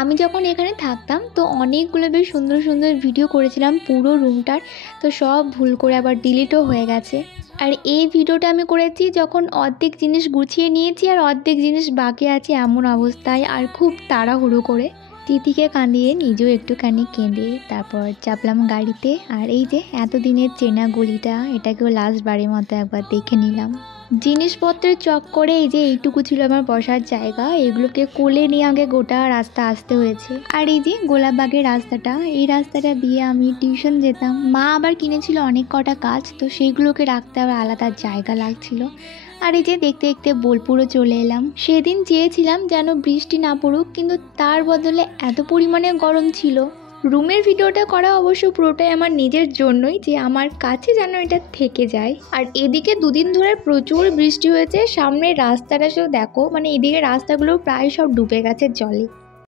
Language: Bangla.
আমি যখন এখানে থাকতাম তো অনেকগুলো বেশ সুন্দর সুন্দর ভিডিও করেছিলাম পুরো রুমটার, তো সব ভুল করে আবার ডিলিটও হয়ে গেছে। আর এই ভিডিওটা আমি করেছি যখন অর্ধেক জিনিস গুছিয়ে নিয়েছি আর অর্ধেক জিনিস বাকি আছে এমন অবস্থায়, আর খুব তাড়াহুড়ো করে। তিথিকে কাঁদিয়ে নিজেও একটুখানি কেঁদে তারপর চাপলাম গাড়িতে। আর এই যে এতদিনের চেনা গলিটা, এটাকেও লাস্ট বারের মতো একবার দেখে নিলাম। জিনিসপত্রের চক্করে এই যে এইটুকু ছিল আমার বসার জায়গা, এগুলোকে কোলে নিয়ে আমাকে গোটা রাস্তা আসতে হয়েছে। আর এই যে গোলাপবাগের রাস্তাটা, এই রাস্তাটা দিয়ে আমি টিউশন যেতাম। মা আবার কিনেছিল অনেক কটা গাছ, তো সেইগুলোকে রাখতে আবার আলাদা জায়গা লাগছিল। আর এই যে দেখতে দেখতে বোলপুরও চলে এলাম। সেদিন চেয়েছিলাম যেন বৃষ্টি না পড়ুক, কিন্তু তার বদলে এত পরিমাণে গরম ছিল। রুমের ভিডিওটা করা অবশ্য পুরোটাই আমার নিজের জন্যই, যে আমার কাছে যেন এটা থেকে যায়। আর এদিকে দুদিন ধরে প্রচুর বৃষ্টি হয়েছে, সামনের রাস্তাটা শুধু দেখো, মানে এদিকে রাস্তাগুলো প্রায় সব ডুবে গেছে জলে।